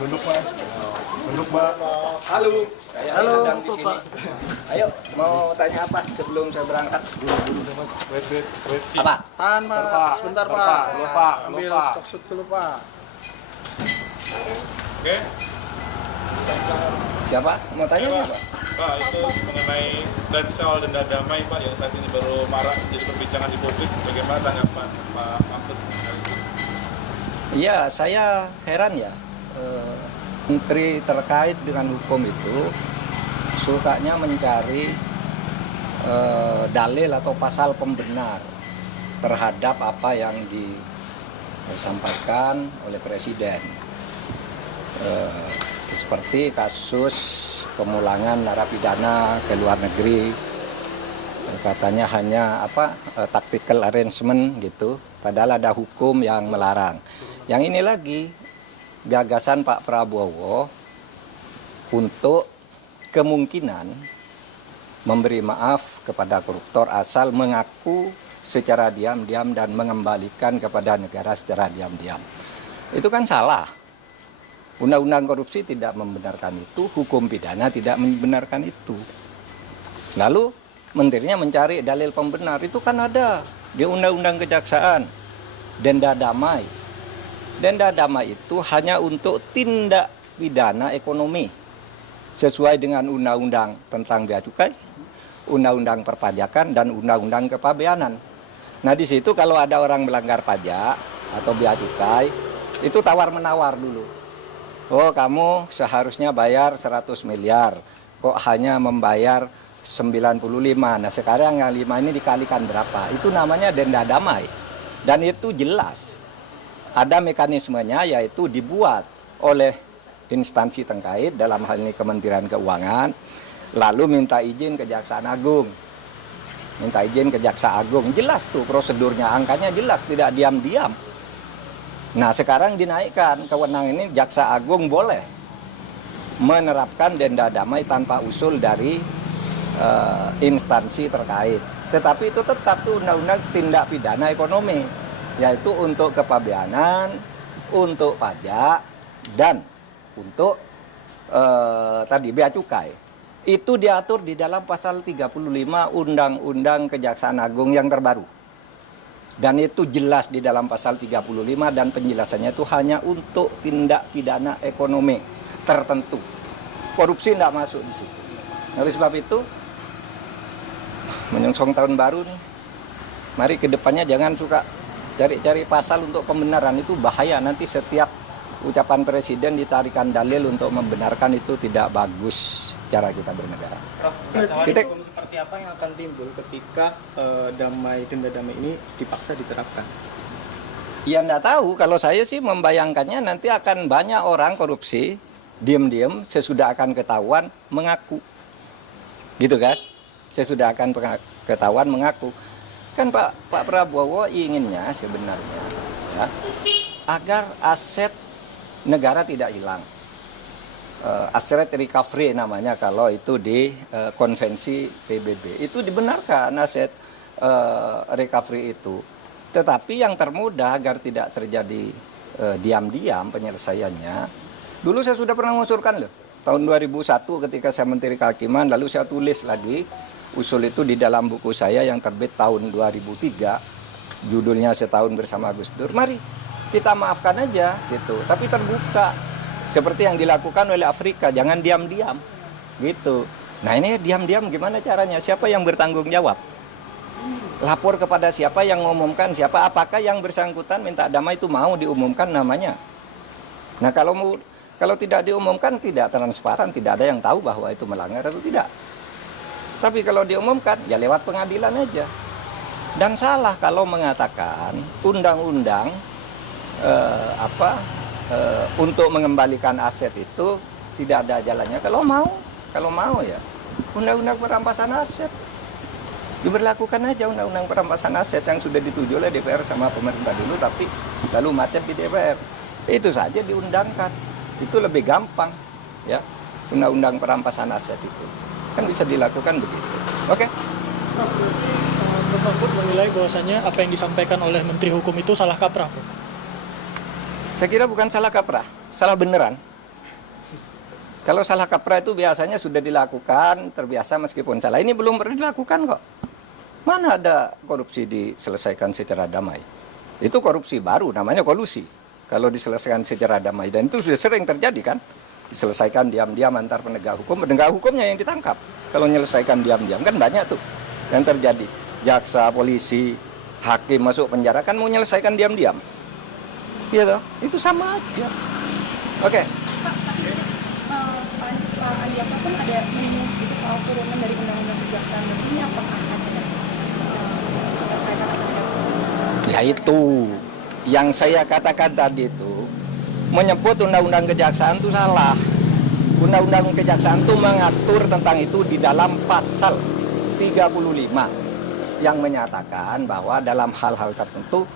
Duduk Mas. Duduk Mbak. Halo, saya Halo, sedang di sini. Ayo, mau tanya apa sebelum saya berangkat? Wait. Apa? Tahan Pak, sebentar Pak. Lupa. Ambil stok shoot dulu Pak. Oke. Siapa? Mau tanya Pak. apa? Pak, itu mengenai dan soal denda damai Pak yang saat ini baru marak jadi perbincangan di publik. Bagaimana tanggapan Pak Mahfud? Iya, saya heran ya. Menteri terkait dengan hukum itu sukanya mencari dalil atau pasal pembenar terhadap apa yang disampaikan oleh Presiden. Seperti kasus pemulangan narapidana ke luar negeri, katanya hanya tactical arrangement gitu, padahal ada hukum yang melarang. Yang ini lagi gagasan Pak Prabowo untuk kemungkinan memberi maaf kepada koruptor asal mengaku secara diam-diam dan mengembalikan kepada negara secara diam-diam. Itu kan salah. Undang-undang korupsi tidak membenarkan itu, hukum pidana tidak membenarkan itu. Lalu menterinya mencari dalil pembenar, itu kan ada di Undang-Undang Kejaksaan, denda damai. Denda damai itu hanya untuk tindak pidana ekonomi sesuai dengan undang-undang tentang bea cukai, undang-undang perpajakan dan undang-undang kepabeanan. Nah, di situ kalau ada orang melanggar pajak atau bea cukai, itu tawar-menawar dulu. Oh, kamu seharusnya bayar 100 miliar, kok hanya membayar 95. Nah, sekarang yang 5 ini dikalikan berapa? Itu namanya denda damai. Dan itu jelas. Ada mekanismenya, yaitu dibuat oleh instansi terkait, dalam hal ini Kementerian Keuangan, lalu minta izin Kejaksaan Agung. Minta izin ke Jaksa Agung, jelas tuh prosedurnya, angkanya jelas, tidak diam-diam. Nah, sekarang dinaikkan kewenangan ini, Jaksa Agung boleh menerapkan denda damai tanpa usul dari instansi terkait. Tetapi itu tetap tuh undang-undang tindak pidana ekonomi, yaitu untuk kepabeanan, untuk pajak, dan untuk tadi bea cukai. Itu diatur di dalam pasal 35 Undang-Undang Kejaksaan Agung yang terbaru. Dan itu jelas di dalam pasal 35 dan penjelasannya itu hanya untuk tindak pidana ekonomi tertentu. Korupsi tidak masuk di situ. Oleh sebab itu, menyongsong tahun baru nih, mari ke depannya jangan suka cari-cari pasal untuk pembenaran, itu bahaya. Nanti setiap ucapan presiden ditarikan dalil untuk membenarkan, itu tidak bagus cara kita bernegara. Prof, hukum seperti apa yang akan timbul ketika denda damai ini dipaksa diterapkan? Ya enggak tahu, kalau saya sih membayangkannya nanti akan banyak orang korupsi, diam-diam sesudah akan ketahuan mengaku. Gitu kan? Sesudah akan ketahuan mengaku. Kan Pak Prabowo inginnya sebenarnya ya, agar aset negara tidak hilang. Asset recovery namanya kalau itu di konvensi PBB. Itu dibenarkan aset recovery itu. Tetapi yang termudah agar tidak terjadi diam-diam penyelesaiannya. Dulu saya sudah pernah mengusulkan loh. Tahun 2001 ketika saya Menteri Kehakiman, lalu saya tulis lagi usul itu di dalam buku saya yang terbit tahun 2003. Judulnya Setahun Bersama Gus Dur. Mari kita maafkan aja gitu. Tapi terbuka. Seperti yang dilakukan oleh Afrika, jangan diam-diam gitu. Nah, ini diam-diam gimana caranya? Siapa yang bertanggung jawab? Lapor kepada siapa yang mengumumkan siapa? Apakah yang bersangkutan minta damai itu mau diumumkan namanya? Nah, kalau tidak diumumkan, tidak transparan, tidak ada yang tahu bahwa itu melanggar atau tidak. Tapi kalau diumumkan, ya lewat pengadilan aja. Dan salah kalau mengatakan undang-undang untuk mengembalikan aset itu tidak ada jalannya. Kalau mau ya undang-undang perampasan aset diberlakukan aja, undang-undang perampasan aset yang sudah dituju oleh DPR sama pemerintah dulu, tapi lalu macet di DPR. Itu saja diundangkan, itu lebih gampang ya, undang-undang perampasan aset itu kan bisa dilakukan begitu. Oke? Prof Mahfud menilai bahwasanya apa yang disampaikan oleh Menteri Hukum itu salah kaprah, Prof. Saya kira bukan salah kaprah, salah beneran. Kalau salah kaprah itu biasanya sudah dilakukan, terbiasa meskipun salah. Ini belum pernah dilakukan kok. Mana ada korupsi diselesaikan secara damai? Itu korupsi baru, namanya kolusi. Kalau diselesaikan secara damai, dan itu sudah sering terjadi kan? Diselesaikan diam-diam antar penegak hukumnya yang ditangkap. Kalau menyelesaikan diam-diam kan banyak tuh yang terjadi. Jaksa, polisi, hakim masuk penjara kan mau menyelesaikan diam-diam. Iya toh? Itu sama aja. Oke. Pak Andi Akbar kan ada menyinggung sedikit soal turunan dari undang-undang kejaksaan. Ini apakah ada keterkaitan atau tidak? Ya itu yang saya katakan tadi itu menyebut undang-undang kejaksaan itu salah. Undang-undang kejaksaan itu mengatur tentang itu di dalam pasal 35 yang menyatakan bahwa dalam hal-hal tertentu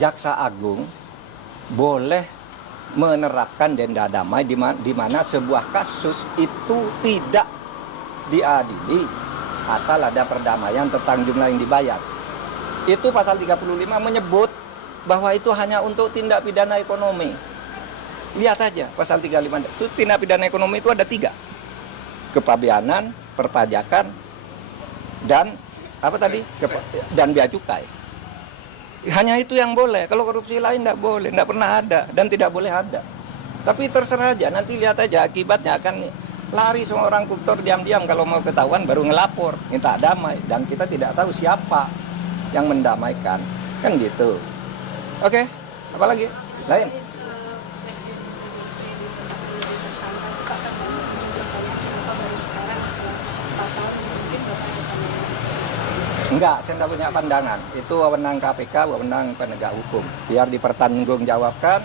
Jaksa Agung boleh menerapkan denda damai di mana sebuah kasus itu tidak diadili asal ada perdamaian tentang jumlah yang dibayar. Itu pasal 35 menyebut bahwa itu hanya untuk tindak pidana ekonomi. Lihat aja pasal 35 itu tindak pidana ekonomi itu ada 3. Kepabeanan, perpajakan, dan apa tadi? Dan bea cukai. Hanya itu yang boleh. Kalau korupsi lain tidak boleh, tidak pernah ada dan tidak boleh ada. Tapi terserah aja, nanti lihat aja akibatnya akan lari semua orang koruptor diam-diam kalau mau ketahuan baru ngelapor, minta damai dan kita tidak tahu siapa yang mendamaikan. Kan gitu. Oke, apa lagi? Lain. Enggak, saya tidak punya pandangan. Itu wewenang KPK, wewenang penegak hukum. Biar dipertanggungjawabkan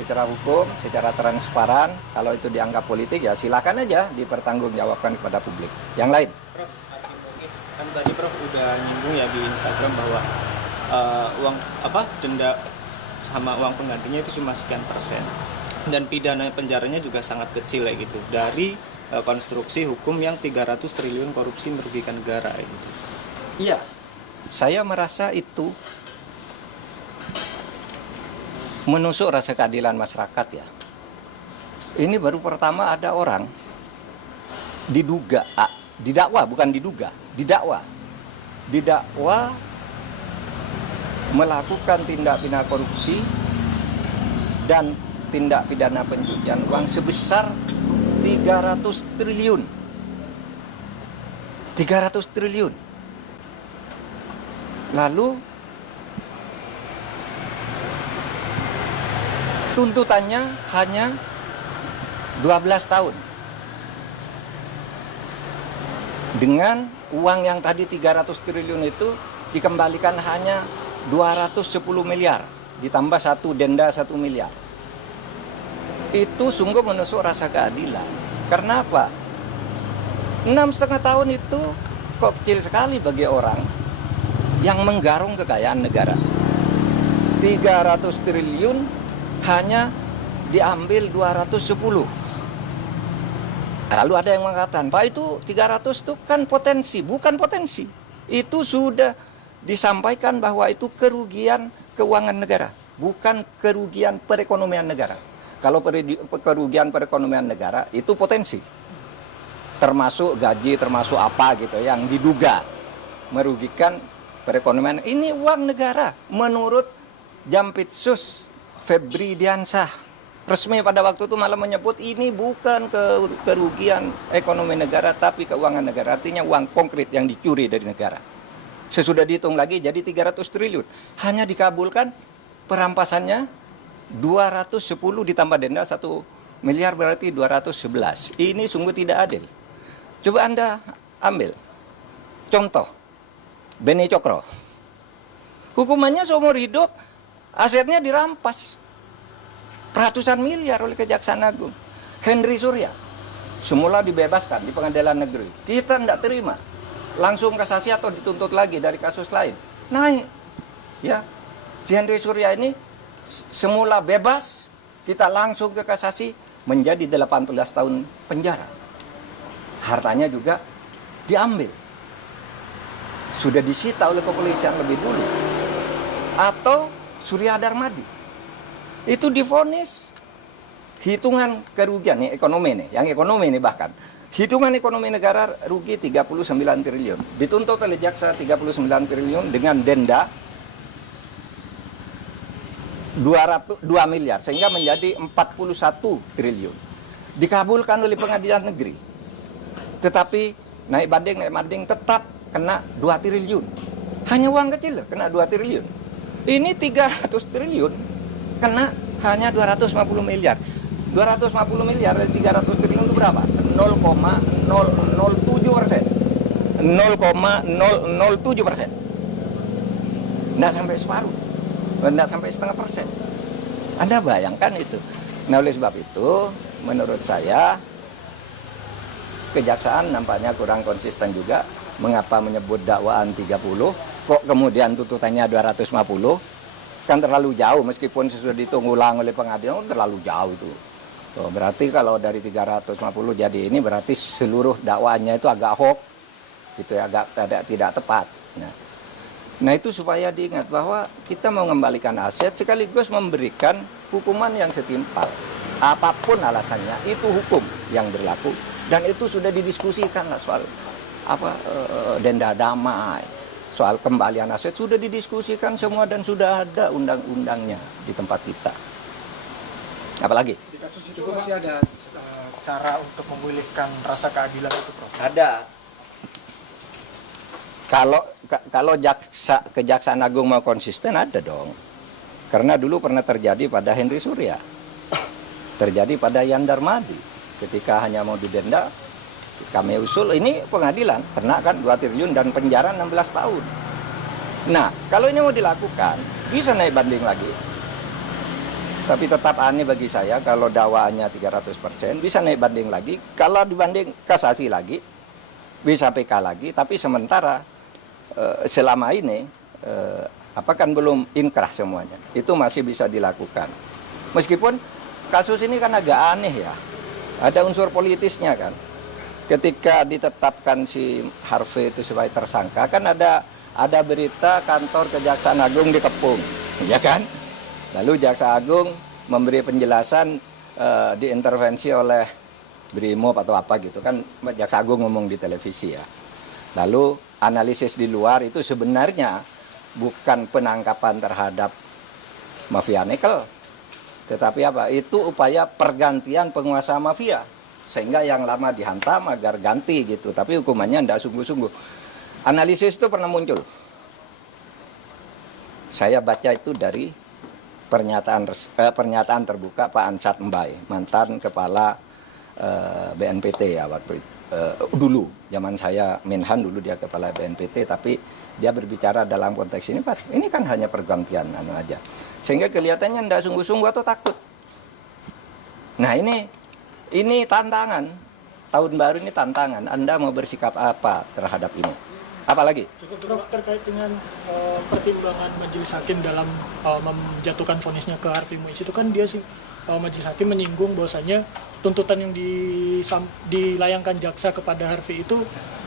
secara hukum, secara transparan. Kalau itu dianggap politik, ya silakan aja dipertanggungjawabkan kepada publik. Yang lain? Prof, kan tadi Prof udah nyinggung ya di Instagram bahwa uang denda sama uang penggantinya itu cuma sekian persen. Dan pidana penjaranya juga sangat kecil ya gitu. Dari konstruksi hukum yang 300 triliun korupsi merugikan negara gitu. Iya, saya merasa itu menusuk rasa keadilan masyarakat ya. Ini baru pertama ada orang didakwa bukan diduga, didakwa melakukan tindak pidana korupsi dan tindak pidana pencucian uang sebesar 300 triliun. 300 triliun. Lalu tuntutannya hanya 12 tahun. Dengan uang yang tadi 300 triliun itu dikembalikan hanya 210 miliar. Ditambah denda 1 miliar. Itu sungguh menusuk rasa keadilan. Karena apa? 6,5 tahun itu kok kecil sekali bagi orang yang menggarung kekayaan negara. 300 triliun hanya diambil 210. Lalu ada yang mengatakan, Pak itu 300 itu kan potensi. Bukan potensi. Itu sudah disampaikan bahwa itu kerugian keuangan negara. Bukan kerugian perekonomian negara. Kalau kerugian perekonomian negara itu potensi. Termasuk gaji, termasuk apa gitu yang diduga merugikan perekonomian. Ini uang negara menurut Jampitsus Febri Diansah. Resmi pada waktu itu malah menyebut ini bukan kerugian ekonomi negara tapi keuangan negara. Artinya uang konkret yang dicuri dari negara. Sesudah dihitung lagi jadi 300 triliun. Hanya dikabulkan perampasannya 210 ditambah denda 1 miliar berarti 211. Ini sungguh tidak adil. Coba Anda ambil contoh Beni Cokro. Hukumannya seumur hidup, asetnya dirampas. Ratusan miliar oleh Kejaksaan Agung. Henry Surya, semula dibebaskan di pengadilan negeri. Kita tidak terima. Langsung kasasi atau dituntut lagi dari kasus lain. Naik. Ya. Si Henry Surya ini semula bebas, kita langsung ke kasasi menjadi 18 tahun penjara. Hartanya juga diambil. Sudah disita oleh kepolisian lebih dulu. Atau Surya Darmadi. Itu divonis hitungan kerugian nih ekonomi nih, yang ekonomi nih bahkan. Hitungan ekonomi negara rugi 39 triliun. Dituntut oleh jaksa 39 triliun dengan denda 2 miliar sehingga menjadi 41 triliun. Dikabulkan oleh pengadilan negeri. Tetapi naik banding tetap kena 2 triliun. Hanya uang kecil kena 2 triliun. Ini 300 triliun kena hanya 250 miliar. 250 miliar dari 300 triliun itu berapa? 0,007%. 0,007%. Nggak sampai separuh. Nggak sampai setengah persen. Anda bayangkan itu. Nah, oleh sebab itu, menurut saya, kejaksaan nampaknya kurang konsisten juga. Mengapa menyebut dakwaan 30, kok kemudian tuntutannya 250? Kan terlalu jauh, meskipun sudah dihitung ulang oleh pengadilan, terlalu jauh itu. Tuh, berarti kalau dari 350 jadi ini berarti seluruh dakwaannya itu agak hoax, gitu ya, agak tidak tepat. Nah itu supaya diingat bahwa kita mau mengembalikan aset sekaligus memberikan hukuman yang setimpal. Apapun alasannya, itu hukum yang berlaku dan itu sudah didiskusikan lah soal denda damai, soal kembalian aset sudah didiskusikan semua dan sudah ada undang-undangnya di tempat kita. Apalagi? Di kasus itu masih ada cara untuk memulihkan rasa keadilan itu, Prof? Ada. Kalau Kejaksaan Agung mau konsisten ada dong. Karena dulu pernah terjadi pada Henry Surya. Terjadi pada Yan Darmadi. Ketika hanya mau didenda, kami usul ini pengadilan. Kena kan 2 triliun dan penjara 16 tahun. Nah, kalau ini mau dilakukan, bisa naik banding lagi. Tapi tetap aneh bagi saya kalau dakwaannya 300%, bisa naik banding lagi. Kalau dibanding kasasi lagi, bisa PK lagi. Tapi sementara selama ini kan belum inkrah semuanya. Itu masih bisa dilakukan. Meskipun kasus ini kan agak aneh ya. Ada unsur politisnya kan. Ketika ditetapkan si Harvey itu sebagai tersangka, kan ada berita kantor Kejaksaan Agung dikepung, ya kan? Lalu Jaksa Agung memberi penjelasan diintervensi oleh Brimob atau apa gitu kan, Jaksa Agung ngomong di televisi ya. Lalu analisis di luar itu sebenarnya bukan penangkapan terhadap mafia nikel, tetapi apa? Itu upaya pergantian penguasa mafia sehingga yang lama dihantam agar ganti gitu. Tapi hukumannya tidak sungguh-sungguh. Analisis itu pernah muncul. Saya baca itu dari pernyataan terbuka Pak Ansat Mbai, mantan kepala BNPT ya waktu itu. Dulu zaman saya Menhan dulu dia kepala BNPT, tapi dia berbicara dalam konteks ini Pak, ini kan hanya pergantian aja. Sehingga kelihatannya tidak sungguh-sungguh atau takut. Nah, ini tantangan. Tahun baru ini tantangan. Anda mau bersikap apa terhadap ini? Apalagi? Prof, terkait dengan pertimbangan majelis hakim dalam menjatuhkan vonisnya ke Harvey Muiz itu kan dia sih majelis hakim menyinggung bahwasanya tuntutan yang dilayangkan jaksa kepada Harvey itu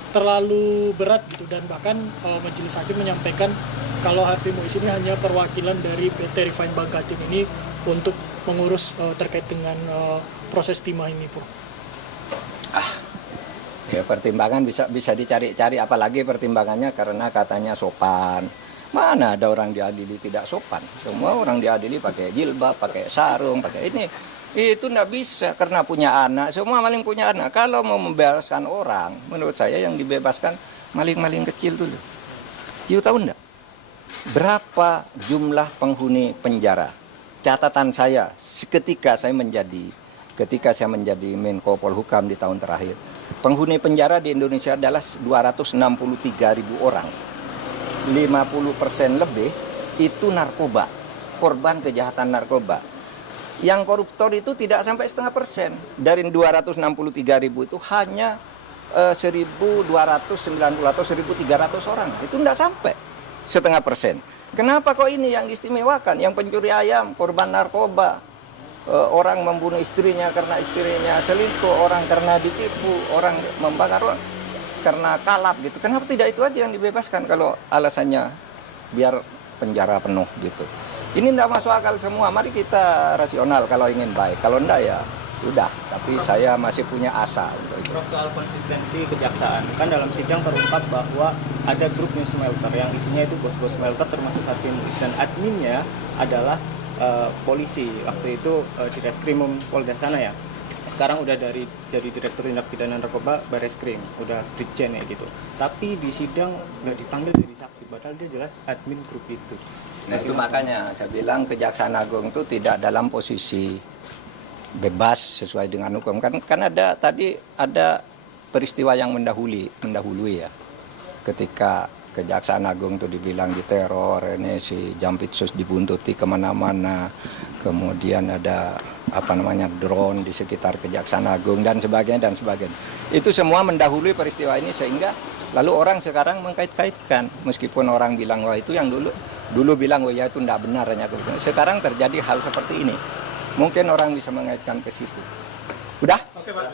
terlalu berat gitu, dan bahkan majelis hakim menyampaikan kalau Harvey Muiz ini hanya perwakilan dari PT Refine Bangkatin ini untuk mengurus terkait dengan proses timah ini, Prof. Ya, pertimbangan bisa dicari-cari, apalagi pertimbangannya karena katanya sopan. Mana ada orang diadili tidak sopan? Semua orang diadili pakai jilbab, pakai sarung, pakai ini. Itu tidak bisa karena punya anak. Semua maling punya anak. Kalau mau membebaskan orang, menurut saya yang dibebaskan maling-maling kecil dulu. You tahu enggak? Berapa jumlah penghuni penjara? Catatan saya ketika saya menjadi Menko Polhukam di tahun terakhir. Penghuni penjara di Indonesia adalah 263.000 orang. 50% lebih itu narkoba, korban kejahatan narkoba. Yang koruptor itu tidak sampai 0,5%. Dari 263.000 itu hanya 1.290 atau 1.300 orang. Itu tidak sampai 0,5%. Kenapa kok ini yang diistimewakan? Yang pencuri ayam, korban narkoba, orang membunuh istrinya karena istrinya selingkuh, orang karena ditipu, orang membakar orang karena kalap gitu. Kenapa tidak itu aja yang dibebaskan kalau alasannya biar penjara penuh gitu? Ini tidak masuk akal semua. Mari kita rasional kalau ingin baik. Kalau enggak ya udah. Tapi saya masih punya asa untuk itu. Prof, soal konsistensi kejaksaan, kan dalam sidang terungkap bahwa ada grup news smelter yang isinya itu bos-bos smelter termasuk Harvey Muiz, dan adminnya adalah polisi. Waktu itu di Reskrimum Polda sana ya. Sekarang udah jadi Direktur Tindak Pidana Narkoba Bareskrim, udah Dirjen ya gitu. Tapi di sidang nggak dipanggil jadi saksi, padahal dia jelas admin grup itu. Nah itu makanya saya bilang Kejaksaan Agung itu tidak dalam posisi bebas sesuai dengan hukum. Kan ada peristiwa yang mendahului ya. Ketika Kejaksaan Agung itu dibilang diteror, ini si Jampitsus dibuntuti kemana-mana, kemudian ada drone di sekitar Kejaksaan Agung dan sebagainya. Itu semua mendahului peristiwa ini sehingga lalu orang sekarang mengkait-kaitkan, meskipun orang bilang wah itu yang dulu bilang oh ya itu tidak benar, sekarang terjadi hal seperti ini, mungkin orang bisa mengaitkan ke situ. Udah? Oke Pak.